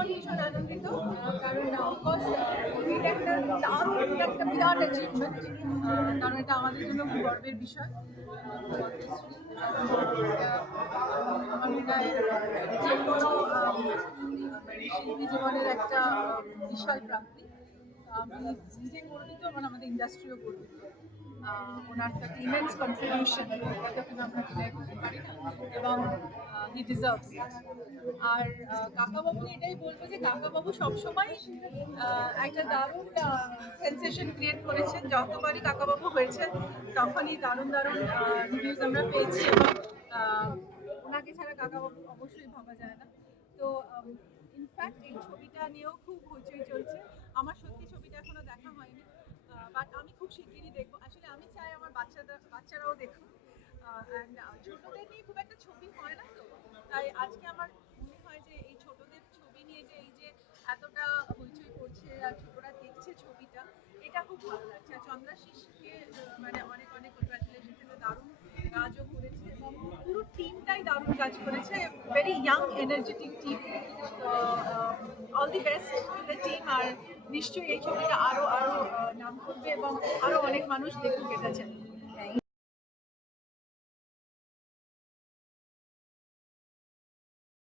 ভীষণ ভীষণ আনন্দিত কারণ অফকোর্স এটা একটা দারুণ একটা বিরাট অ্যাচিভমেন্ট কারণ এটা আমাদের জন্য গর্বের বিষয়। আমার মনে যে কোনো জীবনের একটা বিশাল প্রাপ্তি। আমি নিজে গর্বিত এবং আমাদের ইন্ডাস্ট্রিও গর্বিত। ওনার একটা ইমেন্স কন্ট্রিবিউশন আমরা এবং হি ডিজার্ভস আর আহ, কাকাবাবু এটাই বলব যে কাকাবাবু সবসময় একটা দারুণ সেন্সেশন ক্রিয়েট করেছেন। যতবারই কাকাবাবু হয়েছে তখনই দারুণ দারুণ রিভিউজ আমরা পেয়েছি এবং ওনাকে ছাড়া কাকাবাবু অবশ্যই ভাবা যায় না। তো ইনফ্যাক্ট এই ছবিটা নিয়েও খুব হইচই চলছে। আমার সত্যি ছবিটা এখনও দেখা হয়নি বাট আমি খুব শিগগিরই দেখব। আসলে আমি চাই আমার বাচ্চাদের বাচ্চারাও দেখুক। ছোটদের নিয়ে খুব একটা ছবি হয় না। তাই আজকে আমার মনে হয় যে এই ছোটদের ছবি নিয়ে যে এই যে এতটা হইচই করছে আর ছোটরা দেখছে ছবিটা, এটা খুব ভালো লাগছে। আর চন্দ্রাশিসকে মানে অনেক অনেক কনগ্রাচুলেশন এটা দারুণ কাজও করেছে এবং পুরো টিমটাই দারুণ কাজ করেছে। Very young energetic team all the best the team আর নিশ্চয়ই এই ছবিটা আরও আরও নাম করবে এবং আরও অনেক মানুষ দেখুক এটা চাই।